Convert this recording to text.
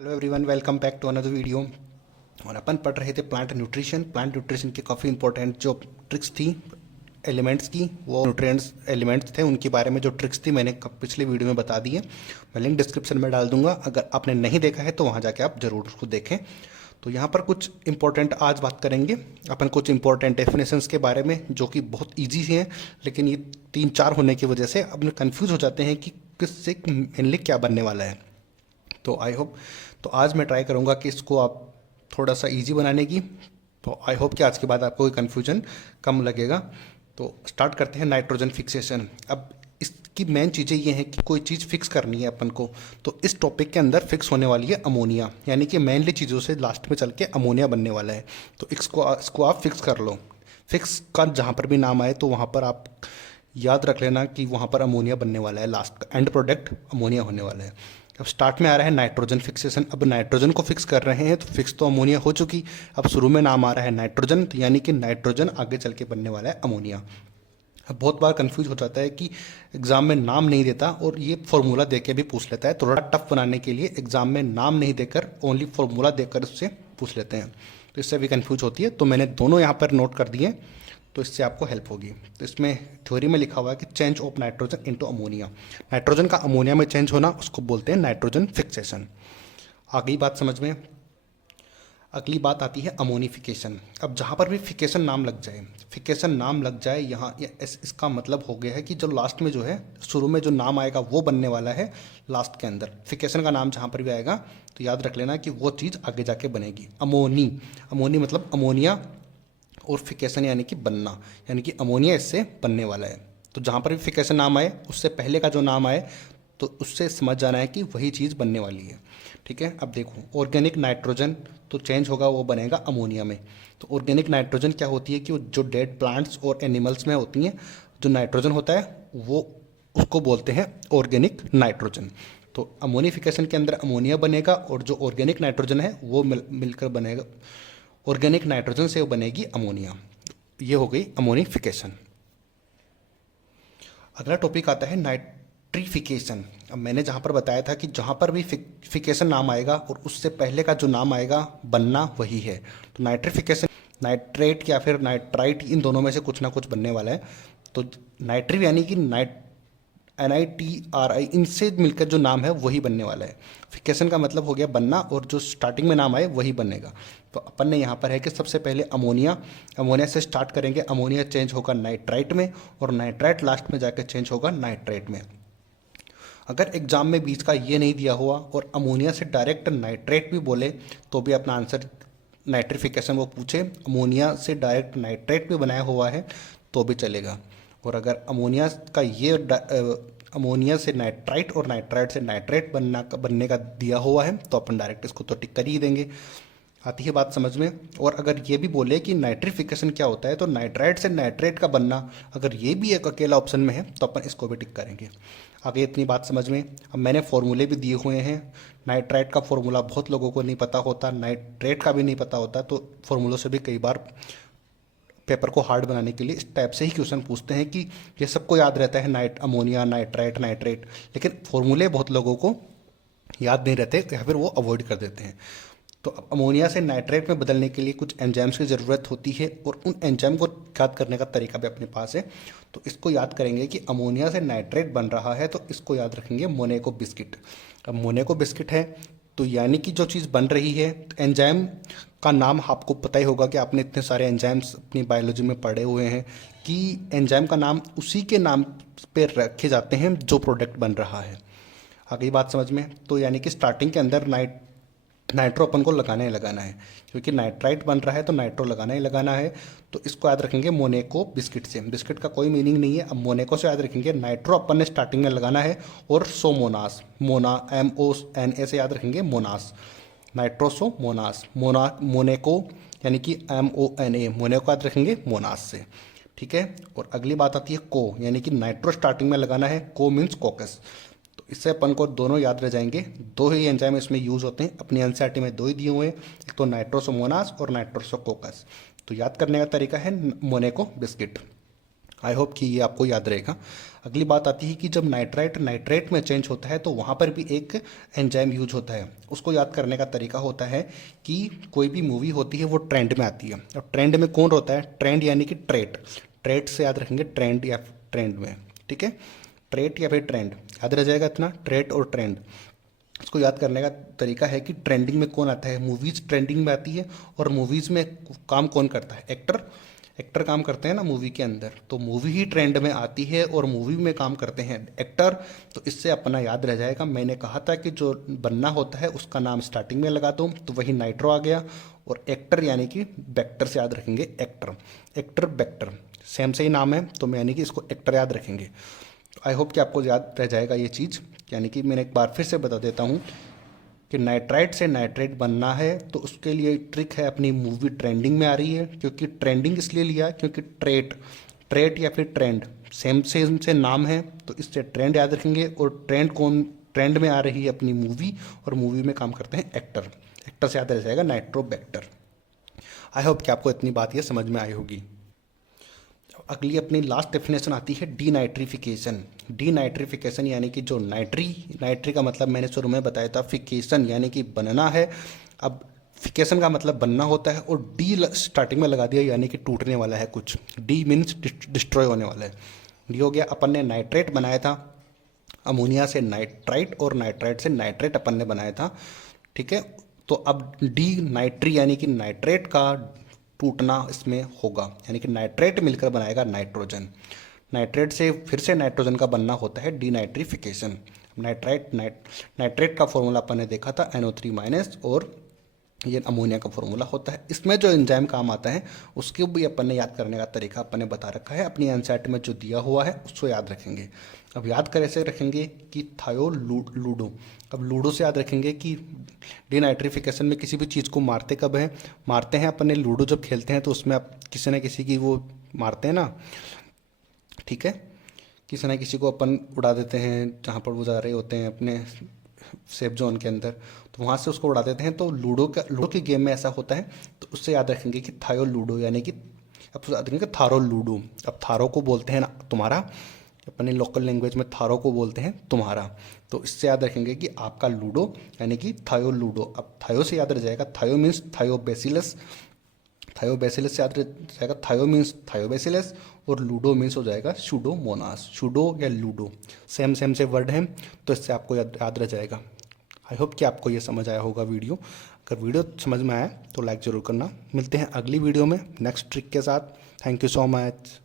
Hello everyone, welcome back to another video. और अपन पढ़ रहे थे प्लांट न्यूट्रिशन के काफ़ी इंपॉर्टेंट जो ट्रिक्स थी एलिमेंट्स की, वो न्यूट्रिएंट्स एलिमेंट्स थे, उनके बारे में जो ट्रिक्स थी मैंने पिछले वीडियो में बता दी है। मैं लिंक डिस्क्रिप्शन में डाल दूंगा, अगर आपने नहीं देखा है तो वहाँ जाके आप ज़रूर उसको देखें। तो यहाँ पर कुछ इंपॉर्टेंट आज बात करेंगे अपन, कुछ इंपॉर्टेंट डेफिनेशंस के बारे में जो कि बहुत ईजी हैं, लेकिन ये 3-4 होने की वजह से अपन कंफ्यूज हो जाते हैं कि किससे मेनली क्या बनने वाला है। तो आई होप, तो आज मैं ट्राई करूँगा कि इसको आप थोड़ा सा इजी बनाने की। तो आई होप कि आज के बाद आपको कोई कन्फ्यूजन कम लगेगा। तो स्टार्ट करते हैं नाइट्रोजन फिक्सेशन। अब इसकी मेन चीज़ें ये हैं कि कोई चीज़ फिक्स करनी है अपन को, तो इस टॉपिक के अंदर फिक्स होने वाली है अमोनिया, यानी कि मेनली चीज़ों से लास्ट में चल के अमोनिया बनने वाला है। तो इसको आप फिक्स कर लो। फिक्स का जहाँ पर भी नाम आए तो वहाँ पर आप याद रख लेना कि वहाँ पर अमोनिया बनने वाला है, लास्ट का एंड प्रोडक्ट अमोनिया होने वाला है। अब स्टार्ट में आ रहा है नाइट्रोजन फिक्सेशन। अब नाइट्रोजन को फिक्स कर रहे हैं तो फिक्स तो अमोनिया हो चुकी, अब शुरू में नाम आ रहा है नाइट्रोजन, तो यानी कि नाइट्रोजन आगे चल के बनने वाला है अमोनिया। अब बहुत बार कंफ्यूज हो जाता है कि एग्जाम में नाम नहीं देता और ये फॉर्मूला दे के भी पूछ लेता है। थोड़ा टफ बनाने के लिए एग्जाम में नाम नहीं देकर ओनली फॉर्मूला देकर उससे पूछ लेते हैं, तो इससे भी कंफ्यूज होती है। तो मैंने दोनों यहाँ पर नोट कर दिए, तो इससे आपको हेल्प होगी। तो इसमें थ्योरी में लिखा हुआ है कि change of nitrogen into ammonia, nitrogen का अमोनिया में चेंज होना, उसको बोलते हैं नाइट्रोजन फिक्सेशन। आ गई बात समझ में। अगली बात आती है अमोनिफिकेशन। अब जहाँ पर भी फिकेशन नाम लग जाए, फिकेशन नाम लग जाए यहाँ, इसका मतलब हो गया है कि जो लास्ट में जो है, शुरू में जो नाम आएगा वो बनने वाला है लास्ट के अंदर। फिकेशन का नाम जहाँ पर भी आएगा तो याद रख लेना कि वो चीज़ आगे जाके बनेगी। अमोनी, अमोनी मतलब अमोनिया, और फिकेशन यानी कि बनना, यानी कि अमोनिया इससे बनने वाला है। तो जहाँ पर भी फिकेशन नाम आए उससे पहले का जो नाम आए तो उससे समझ जाना है कि वही चीज़ बनने वाली है। ठीक है, अब देखो ऑर्गेनिक नाइट्रोजन तो चेंज होगा, वो बनेगा अमोनिया में। तो ऑर्गेनिक नाइट्रोजन क्या होती है कि वो जो डेड प्लांट्स और एनिमल्स में होती हैं, जो नाइट्रोजन होता है वो, उसको बोलते हैं ऑर्गेनिक नाइट्रोजन। तो अमोनिफिकेशन के अंदर अमोनिया बनेगा और जो ऑर्गेनिक नाइट्रोजन है वो मिलकर बनेगा, ऑर्गेनिक नाइट्रोजन से वो बनेगी अमोनिया। ये हो गई अमोनिफिकेशन। अगला टॉपिक आता है नाइट्रिफिकेशन। अब मैंने जहाँ पर बताया था कि जहाँ पर भी फिकेशन नाम आएगा और उससे पहले का जो नाम आएगा बनना वही है। तो नाइट्रिफिकेशन, नाइट्रेट या फिर नाइट्राइट, इन दोनों में से कुछ ना कुछ बनने वाला है। तो नाइट्री यानी कि NITRI, इनसे मिलकर जो नाम है वही बनने वाला है। फिकेशन का मतलब हो गया बनना, और जो स्टार्टिंग में नाम आए वही बनेगा। तो अपन ने यहाँ पर है कि सबसे पहले अमोनिया, अमोनिया से स्टार्ट करेंगे, अमोनिया चेंज होगा नाइट्राइट में, और नाइट्राइट लास्ट में जाकर चेंज होगा नाइट्रेट में। अगर एग्जाम में बीच का ये नहीं दिया हुआ और अमोनिया से डायरेक्ट नाइट्रेट भी बोले तो भी अपना आंसर नाइट्रिफिकेशन वो पूछे, अमोनिया से डायरेक्ट नाइट्रेट भी बनाया हुआ है तो भी चलेगा। और अगर अमोनिया का ये अमोनिया से नाइट्राइट और नाइट्राइट से नाइट्रेट बनने का दिया हुआ है तो अपन डायरेक्ट इसको तो टिक कर ही देंगे। आती है बात समझ में। और अगर ये भी बोले कि नाइट्रिफिकेशन क्या होता है, तो नाइट्राइट से नाइट्रेट का बनना, अगर ये भी एक अकेला ऑप्शन में है तो अपन इसको भी टिक करेंगे। आगे इतनी बात समझ में। अब मैंने फॉर्मूले भी दिए हुए हैं। नाइट्राइट का फॉर्मूला बहुत लोगों को नहीं पता होता, नाइट्रेट का भी नहीं पता होता, तो फॉर्मूलों से भी कई बार पेपर को हार्ड बनाने के लिए इस टाइप से ही क्वेश्चन पूछते हैं कि ये सबको याद रहता है अमोनिया, नाइट्राइट, नाइट्रेट, लेकिन फॉर्मूले बहुत लोगों को याद नहीं रहते या फिर वो अवॉइड कर देते हैं। तो अब अमोनिया से नाइट्रेट में बदलने के लिए कुछ एंजाइम्स की ज़रूरत होती है, और उन एंजाइम को याद करने का तरीका भी अपने पास है। तो इसको याद करेंगे कि अमोनिया से नाइट्रेट बन रहा है, तो इसको याद रखेंगे मोनेको बिस्किट। अब मोनेको बिस्किट है तो यानी कि जो चीज़ बन रही है, तो एंजाइम का नाम आपको पता ही होगा कि आपने इतने सारे एंजाइम्स अपनी बायोलॉजी में पढ़े हुए हैं कि एंजाइम का नाम उसी के नाम पे रखे जाते हैं जो प्रोडक्ट बन रहा है। आ गई बात समझ में। तो यानी कि स्टार्टिंग के अंदर नाइट्रो अपन को लगाना ही लगाना है, क्योंकि नाइट्राइट बन रहा है तो नाइट्रो लगाना ही लगाना है। तो इसको याद रखेंगे मोनेको बिस्किट से। बिस्किट का कोई मीनिंग नहीं है, अब मोनेको से याद रखेंगे। नाइट्रो अपन ने स्टार्टिंग में लगाना है, और सोमोनास, MONA से याद रखेंगे मोनास, नाइट्रोसोमोनास, मोनेको यानी कि MONA, मोनेको याद रखेंगे मोनास से। ठीक है। और अगली बात आती है को, यानी कि नाइट्रो स्टार्टिंग में लगाना है, को मीन्स कोकस। तो इससे अपन को दोनों याद रह जाएंगे। दो ही एंजाइम इसमें यूज होते हैं, अपनी एनसीईआरटी में दो ही दिए हुए हैं, एक तो नाइट्रोसोमोनास और नाइट्रोसोकोकस। तो याद करने का तरीका है मोनेको बिस्किट। आई होप कि ये आपको याद रहेगा। अगली बात आती है कि जब नाइट्राइट नाइट्रेट में चेंज होता है तो वहाँ पर भी एक एंजाइम यूज होता है। उसको याद करने का तरीका होता है कि कोई भी मूवी होती है वो ट्रेंड में आती है, और ट्रेंड में कौन होता है? ट्रेंड यानी कि ट्रेट। ट्रेट से याद रखेंगे, ट्रेंड या ट्रेंड में, ठीक है, ट्रेट या फिर ट्रेंड, याद रह जाएगा इतना, ट्रेट और ट्रेंड। इसको याद करने का तरीका है कि ट्रेंडिंग में कौन आता है, मूवीज़ ट्रेंडिंग में आती है, और मूवीज़ में काम कौन करता है? एक्टर। एक्टर काम करते हैं ना मूवी के अंदर, तो मूवी ही ट्रेंड में आती है और मूवी में काम करते हैं एक्टर। तो इससे अपना याद रह जाएगा, मैंने कहा था कि जो बनना होता है उसका नाम स्टार्टिंग में लगा दो, तो वही नाइट्रो आ गया। और एक्टर यानी कि बैक्टर से याद रखेंगे, एक्टर। एक्टर बैक्टर सेम से ही नाम है, तो यानी कि इसको एक्टर याद रखेंगे। आई होप कि आपको याद रह जाएगा ये चीज़। यानी कि मैंने एक बार फिर से बता देता हूँ कि नाइट्राइट से नाइट्रेट बनना है तो उसके लिए ट्रिक है, अपनी मूवी ट्रेंडिंग में आ रही है, क्योंकि ट्रेंडिंग इसलिए लिया क्योंकि ट्रेट, ट्रेट या फिर ट्रेंड सेम से नाम है, तो इससे ट्रेंड याद रखेंगे। और ट्रेंड कौन, ट्रेंड में आ रही है अपनी मूवी, और मूवी में काम करते हैं एक्टर। एक्टर से याद रह जाएगा नाइट्रोबैक्टर। आई होप कि आपको इतनी बात ये समझ में आई होगी। अगली अपनी लास्ट डेफिनेशन आती है डीनाइट्रिफिकेशन। डीनाइट्रिफिकेशन यानी कि जो नाइट्री, नाइट्री का मतलब मैंने शुरू में बताया था, फिकेशन यानी कि बनना है। अब फिकेशन का मतलब बनना होता है, और डी स्टार्टिंग में लगा दिया यानी कि टूटने वाला है कुछ। डी मीन्स डिस्ट्रॉय होने वाला है। डी हो गया, अपन ने नाइट्रेट बनाया था, अमोनिया से नाइट्राइट और नाइट्राइट से नाइट्रेट अपन ने बनाया था, ठीक है। तो अब डी नाइट्री यानी कि नाइट्रेट का टूटना इसमें होगा, यानी कि नाइट्रेट मिलकर बनाएगा नाइट्रोजन। नाइट्रेट से फिर से नाइट्रोजन का बनना होता है डीनाइट्रिफिकेशन। नाइट्रेट का फॉर्मूला अपन ने देखा था NO3 माइनस, और ये अमोनिया का फॉर्मूला होता है। इसमें जो एंजाइम काम आता है उसके भी अपन ने याद करने का तरीका अपन ने बता रखा है, अपनी एनसीईआरटी में जो दिया हुआ है उसको याद रखेंगे। अब याद कैसे रखेंगे कि लूडो। अब लूडो से याद रखेंगे कि डीनाइट्रिफिकेशन में किसी भी चीज़ को मारते कब हैं? मारते हैं अपन ने लूडो जब खेलते हैं, तो उसमें आप किसी न किसी की वो मारते हैं ना, ठीक है, किसी न किसी को अपन उड़ा देते हैं जहाँ पर वो जा रहे होते हैं अपने सेफ जोन के अंदर, तो वहाँ से उसको उड़ा देते हैं। तो लूडो के गेम में ऐसा होता है, तो उससे याद रखेंगे कि थायो लूडो यानी कि, अब याद रखेंगे थारो लूडो। अब थारो को बोलते हैं ना तुम्हारा, अपने लोकल लैंग्वेज में थारो को बोलते हैं तुम्हारा, तो इससे याद रखेंगे कि आपका लूडो यानी कि थायो लूडो। अब थायो से याद रह जाएगा, थायो मीन्स थायोबैसिलस, थायोबैसिलस से याद रह जाएगा, थायो मीन्स थायोबैसिलस, और लूडो मीन्स हो जाएगा शूडोमोनास। शूडो या लूडो सेम से वर्ड हैं, तो इससे आपको याद रह जाएगा। आई होप कि आपको ये समझ आया होगा वीडियो। अगर वीडियो समझ में आया तो लाइक ज़रूर करना। मिलते हैं अगली वीडियो में नेक्स्ट ट्रिक के साथ। Thank you so much.